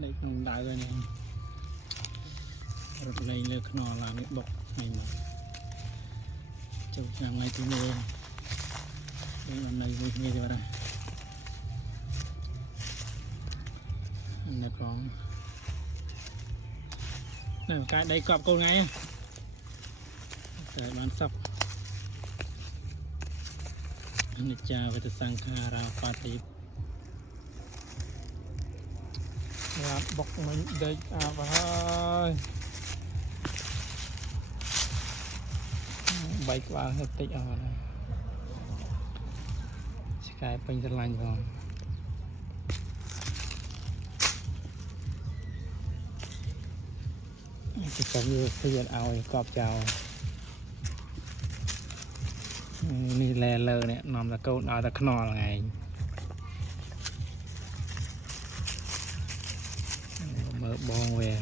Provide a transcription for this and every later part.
đây không đá rồi này rồi lấy lừa nó là nước bọc này mà chụp làm ngay từ mưa đây là này vui nghe thế vào đây này còn này cái đây cọp câu ngay để bán sập anh cha về từ sang kha ra party bọc mình đây và bay qua hết tích ở này cái bên chân lạnh rồi chỉ có như xây dựng ao cọp chào như lè lơ này nằm là câu nói là khno là ngày mở bong về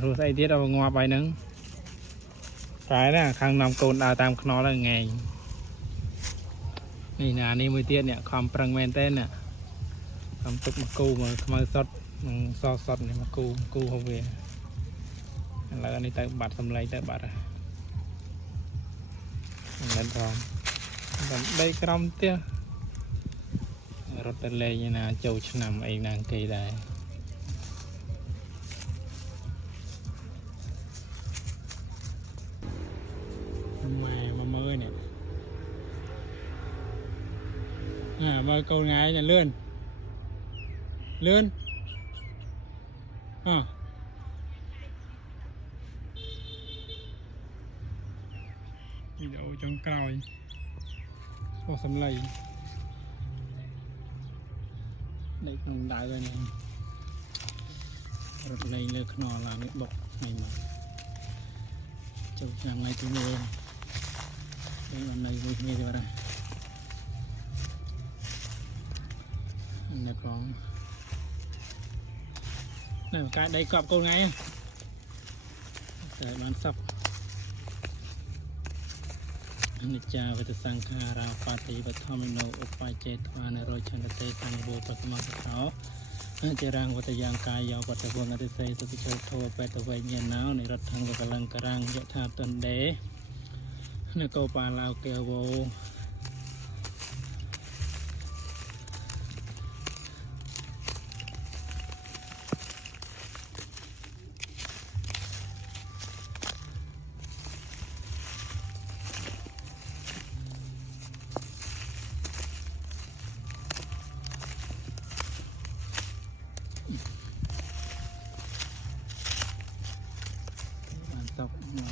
rồi thấy tiết đâu ngoa bài nứng cái là khang nằm câu đào tam khno là ngàyนี่นะนี่มือเตี้ยเนี่ยความปรังแมนเต้นเนี่ยความตุกมากูมาสดซอสดเนี่ยมากูเขาเวแล้วอันนี้แต่บัตรสำไรแต่บัตรเงินทองได้กรัมเตี้ยรถเป็นเลยนะโจชนำเองนางกีได้มาเมื่อเนี่ยmời câu ngái nhà lươn video trong còi có sầm lầy đây không đá rồi này rồi lấy lừa nó là nước bọc này mà chụp làm ngay từ mưa đây là này vui nghe thế vào đây này còn này cái đây cọp câu ngay để bán sập anh cha về từ sang kha ra party và thom nô opai che thoa này rồi chân tê sang bộ bát mang tháo chơi rang và tay giang cài giàu và tay vuông ở đây xây tôi chơi thua về tôi về nhà náo này rất thăng và lăng cả rang dễ thà tuần đế này câu pa lao kêu vô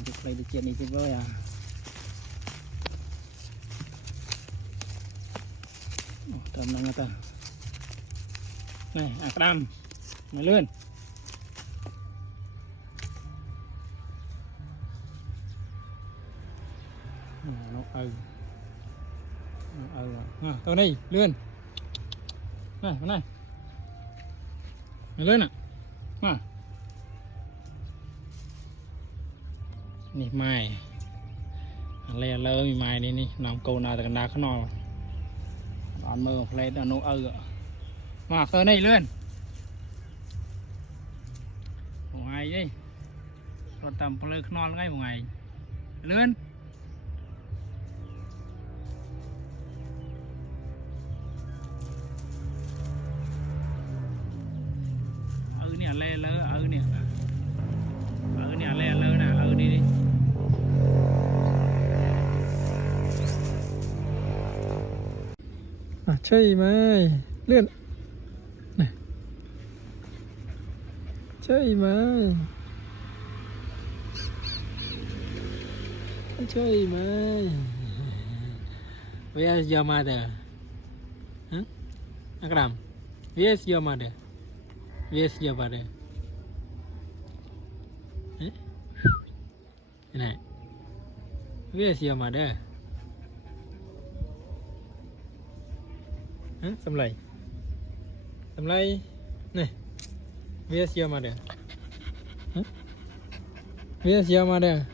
được lấy được chuyện này thì vui à tầm năng ta này đam mày lươn nó tao đây lươn này này mày lươn àนี่ไม้เล่เลยมีไม้นี่น้องกูน่าจะกันดาข้างนอกตอนมือเพลย์นุ่มาเตอร์นี่เลื่อนmột ngày đi rồi tầm pleiข้างนอกngay một ngàyเลื่อนเนี่ยเล่เลยเนี่ยเนี่ยเล่เลยนะนี่ดิใช่ไหมเลื่อนนี่ใช่ไหมใช่ไหมWhere's your mother? Huh? Akram, where's your mother? Where's your mother? Huh? Này, where's your mother? Huh? Xâm lầy này, where's your mother? Huh? Where's your mother?